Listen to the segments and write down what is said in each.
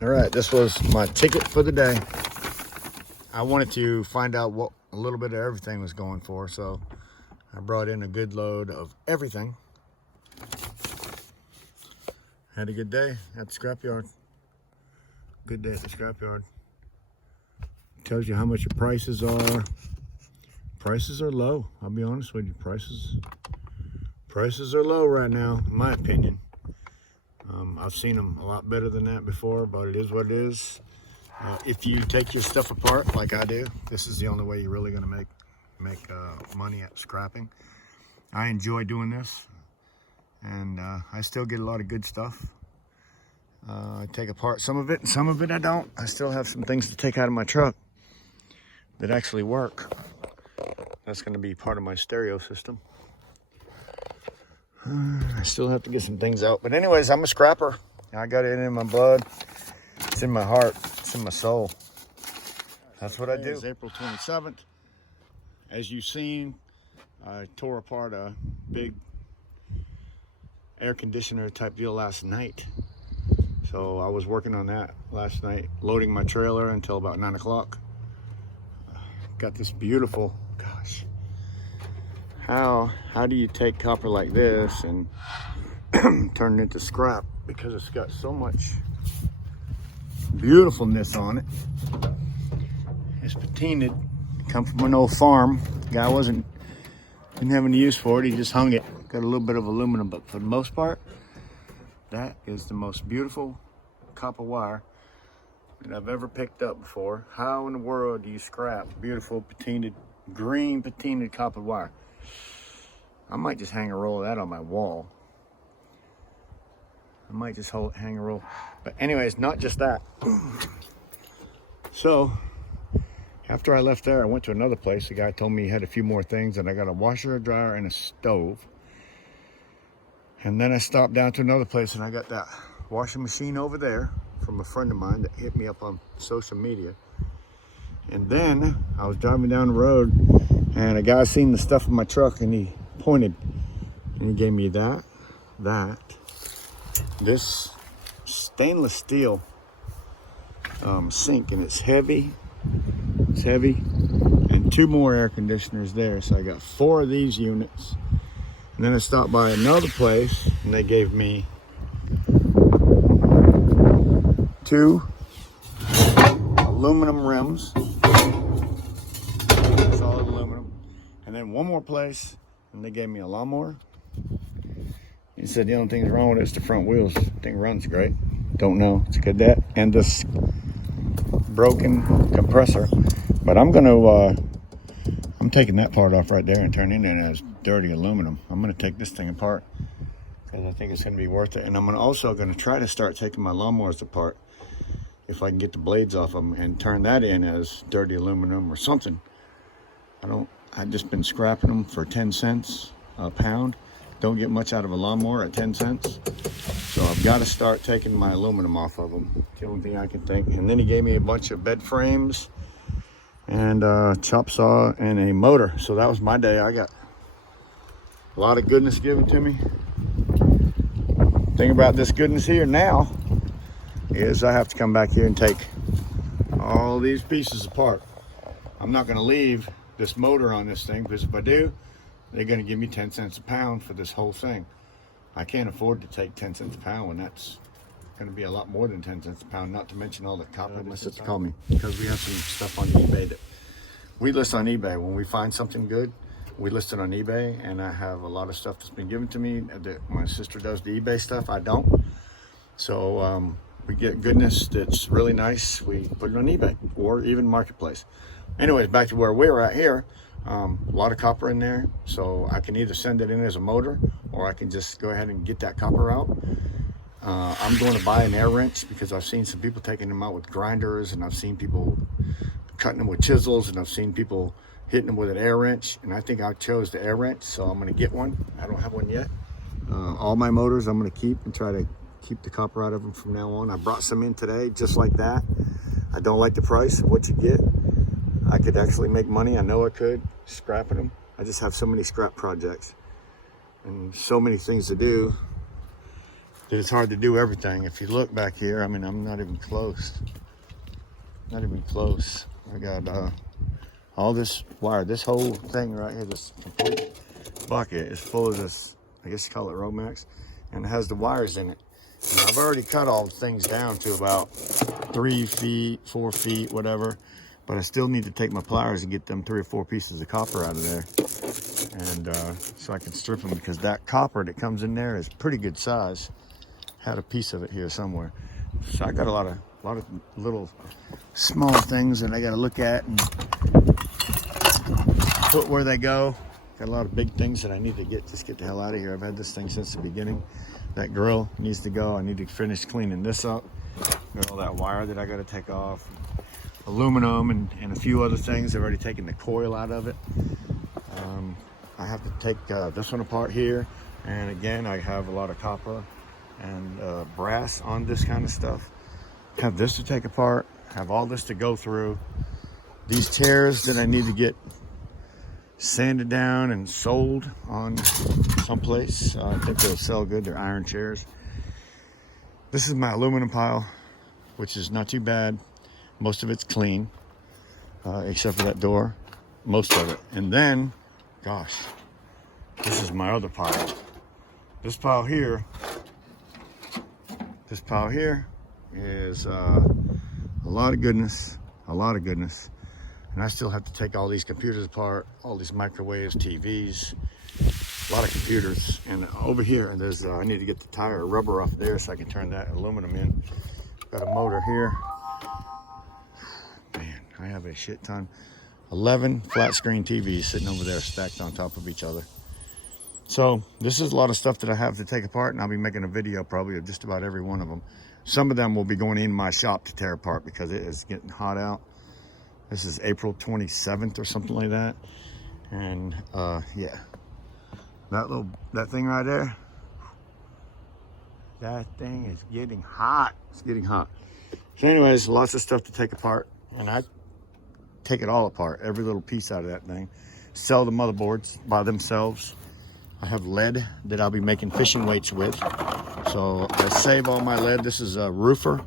All right, this was my ticket for the day. I wanted to find out what a little bit of everything was going for, so I brought in a good load of everything. Had a good day at the scrapyard. Good day at the scrapyard. Tells you how much your prices are. Prices are low. I'll be honest with you. Prices are low right now, in my opinion. I've seen them a lot better than that before, but it is what it is. If you take your stuff apart like I do, this is the only way you're really going to make money at scrapping. I enjoy doing this, and I still get a lot of good stuff. I take apart some of it, and some of it I don't. I still have some things to take out of my truck that actually work. That's going to be part of my stereo system. I still have to get some things out. But anyways, I'm a scrapper. I got it in my blood. It's in my heart. It's in my soul. That's what I do. It's April 27th. As you've seen, I tore apart a big air conditioner type deal last night. So I was working on that last night, loading my trailer until about 9 o'clock. Got this beautiful, gosh. How do you take copper like this and turn it into scrap? Because it's got so much beautifulness on it. It's patinaed. Come from an old farm. The guy didn't have any use for it. He just hung it. Got a little bit of aluminum, but for the most part, that is the most beautiful copper wire that I've ever picked up before. How in the world do you scrap beautiful patinaed, green patinaed copper wire? I might just hang a roll of that on my wall. I might just hang a roll. But anyways, not just that. So, after I left there, I went to another place. The guy told me he had a few more things, and I got a washer, a dryer, and a stove. And then I stopped down to another place, and I got that washing machine over there from a friend of mine that hit me up on social media. And then I was driving down the road, and a guy seen the stuff in my truck, and he pointed, and he gave me this stainless steel sink, and it's heavy, and 2 more air conditioners there. So I got 4 of these units. And then I stopped by another place, and they gave me 2 aluminum rims, solid aluminum, and then 1 more place, and they gave me a lawnmower. He said the only thing that's wrong with it is the front wheels. The thing runs great. Don't know. It's a cadet. And this broken compressor. But I'm taking that part off right there and turning it as dirty aluminum. I'm going to take this thing apart because I think it's going to be worth it. And I'm also going to try to start taking my lawnmowers apart if I can get the blades off them and turn that in as dirty aluminum or something. I've just been scrapping them for 10 cents a pound. Don't get much out of a lawnmower at 10 cents. So I've got to start taking my aluminum off of them. It's the only thing I can think. And then he gave me a bunch of bed frames and a chop saw and a motor. So that was my day. I got a lot of goodness given to me. Thing about this goodness here now is I have to come back here and take all these pieces apart. I'm not going to leave this motor on this thing, because if I do, they're going to give me 10 cents a pound for this whole thing. I can't afford to take 10 cents a pound when that's going to be a lot more than 10 cents a pound, not to mention all the copper. My sister called me because we have some stuff on eBay that we list on eBay. When we find something good, we list it on eBay, and I have a lot of stuff that's been given to me that my sister does the eBay stuff. I don't. So we get goodness that's really nice. We put it on eBay or even Marketplace. Anyways, back to where we're at here. A lot of copper in there, so I can either send it in as a motor, or I can just go ahead and get that copper out. I'm going to buy an air wrench because I've seen some people taking them out with grinders, and I've seen people cutting them with chisels, and I've seen people hitting them with an air wrench, and I think I chose the air wrench, so I'm going to get one. I don't have one yet. All my motors I'm going to keep and try to keep the copper out of them from now on. I brought some in today just like that. I don't like the price of what you get. I could actually make money. I know I could, scrapping them. I just have so many scrap projects and so many things to do. that it's hard to do everything. If you look back here, I mean, I'm not even close. Not even close. I got all this wire. This whole thing right here, this complete bucket is full of this, I guess you call it Romex, and it has the wires in it. And I've already cut all the things down to about 3 feet, 4 feet, whatever. But I still need to take my pliers and get them 3 or 4 pieces of copper out of there. And so I can strip them, because that copper that comes in there is pretty good size. Had a piece of it here somewhere. So I got a lot of little small things that I got to look at and put where they go. Got a lot of big things that I need to just get the hell out of here. I've had this thing since the beginning. That grill needs to go. I need to finish cleaning this up. Got all that wire that I got to take off. Aluminum and a few other things. I've already taken the coil out of it. I have to take this one apart here. And again, I have a lot of copper and brass on this kind of stuff. Have this to take apart. Have all this to go through. These chairs that I need to get sanded down and sold on someplace. I think they'll sell good. They're iron chairs. This is my aluminum pile, which is not too bad. Most of it's clean, except for that door. Most of it. And then, gosh, this is my other pile. This pile here is a lot of goodness, and I still have to take all these computers apart, all these microwaves, TVs, a lot of computers. And over here, there's I need to get the tire rubber off there so I can turn that aluminum in. Got a motor here. Man, I have a shit ton. 11 flat screen TVs sitting over there stacked on top of each other. So this is a lot of stuff that I have to take apart, and I'll be making a video probably of just about every one of them. Some of them will be going in my shop to tear apart because it is getting hot out. This is April 27th or something like that. And yeah, that thing right there, that thing is getting hot. It's getting hot. So anyways, lots of stuff to take apart, and I take it all apart, every little piece out of that thing. Sell the motherboards by themselves. I have lead that I'll be making fishing weights with. So I save all my lead. This is a roofer.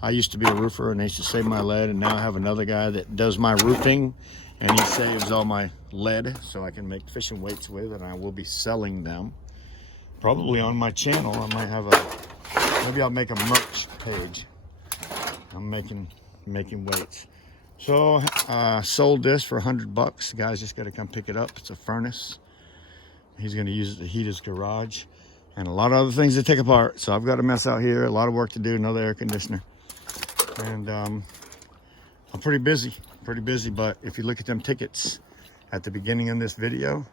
I used to be a roofer, and I used to save my lead, and now I have another guy that does my roofing, and he saves all my lead so I can make fishing weights with, and I will be selling them. Probably on my channel. I might have maybe I'll make a merch page. I'm making weights. So sold this for $100. The guy's just got to come pick it up. It's a furnace. He's going to use it to heat his garage, and a lot of other things to take apart. So I've got a mess out here, a lot of work to do, another air conditioner. And I'm pretty busy, but if you look at them tickets at the beginning of this video,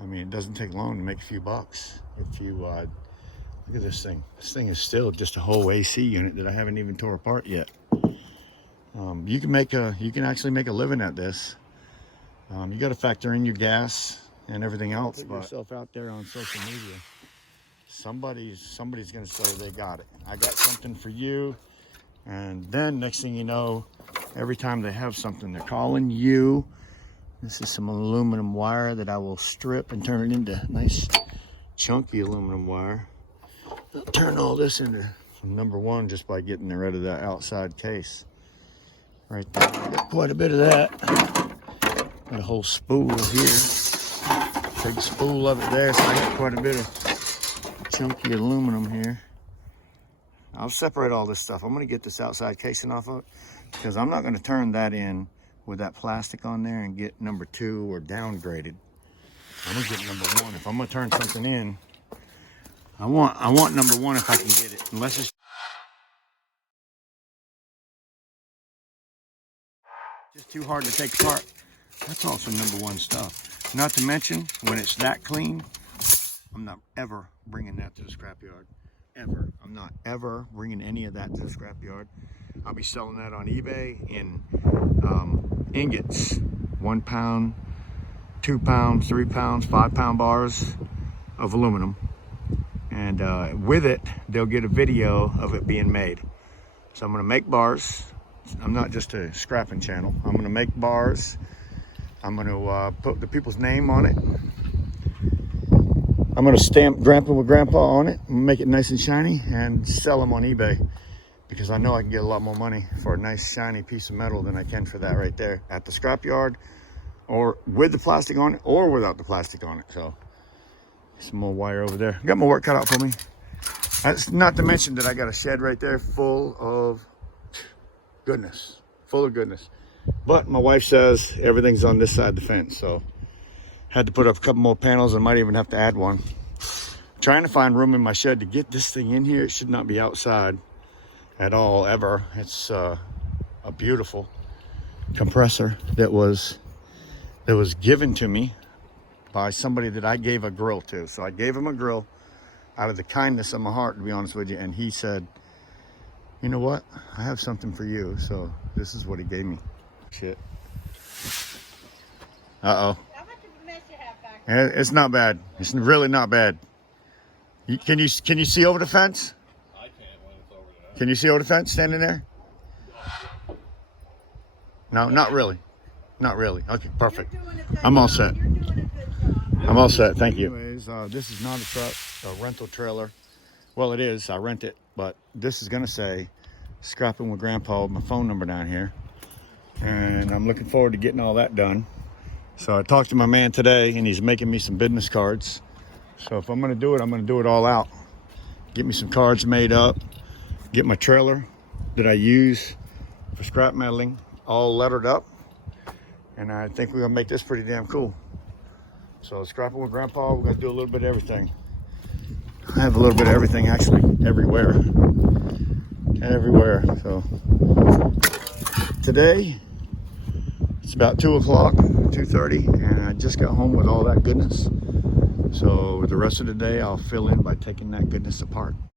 I mean, it doesn't take long to make a few bucks. If you look at this thing is still just a whole AC unit that I haven't even tore apart yet. You can actually make a living at this. You got to factor in your gas and everything else. Put yourself out there on social media. Somebody's gonna say they got it. I got something for you, and then next thing you know, every time they have something, they're calling you. This is some aluminum wire that I will strip and turn it into nice chunky aluminum wire. I'll turn all this into some #1 just by getting rid of that outside case. Right there, I got quite a bit of that. Got a whole spool here. Big spool of it there, so I got quite a bit of chunky aluminum here. I'll separate all this stuff. I'm going to get this outside casing off of it, because I'm not going to turn that in with that plastic on there and get #2 or downgraded. I'm going to get #1. If I'm going to turn something in, I want #1 if I can get it. Unless it's just too hard to take apart. That's also #1 stuff. Not to mention, when it's that clean, I'm not ever bringing that to the scrapyard. Ever. I'm not ever bringing any of that to the scrapyard. I'll be selling that on eBay in ingots. 1 pound, 2 pounds, 3 pounds, 5 pound bars of aluminum. And with it, they'll get a video of it being made. So I'm going to make bars. I'm not just a scrapping channel. I'm going to make bars. I'm going to put the people's name on it. I'm gonna stamp Grandpa with Grandpa on it, make it nice and shiny, and sell them on eBay, because I know I can get a lot more money for a nice shiny piece of metal than I can for that right there at the scrapyard, or with the plastic on it, or without the plastic on it. So some more wire over there. Got my work cut out for me. That's not to mention that I got a shed right there full of goodness, full of goodness. But my wife says everything's on this side of the fence, so had to put up a couple more panels. I might even have to add one. Trying to find room in my shed to get this thing in here. It should not be outside at all, ever. It's a beautiful compressor that was given to me by somebody that I gave a grill to. So I gave him a grill out of the kindness of my heart, to be honest with you, and he said, you know what, I have something for you. So this is what he gave me. Shit. Uh-oh. It's not bad. It's really not bad. Can you see over the fence? I can't when it's over there. Can you see over the fence standing there? No, not really. Not really. Okay, perfect. I'm all set. I'm all set. Thank you. Anyways, this is not a truck, a rental trailer. Well, it is. I rent it, but this is gonna say "Scrapping with Grandpa" with my phone number down here, and I'm looking forward to getting all that done. So I talked to my man today, and he's making me some business cards. So if I'm gonna do it, I'm gonna do it all out. Get me some cards made up, get my trailer that I use for scrap metaling all lettered up, and I think we're gonna make this pretty damn cool. So Scrapping with Grandpa, we're gonna do a little bit of everything. I have a little bit of everything, actually, everywhere. So today, it's about 2 o'clock, 2:30, and I just got home with all that goodness. So the rest of the day, I'll fill in by taking that goodness apart.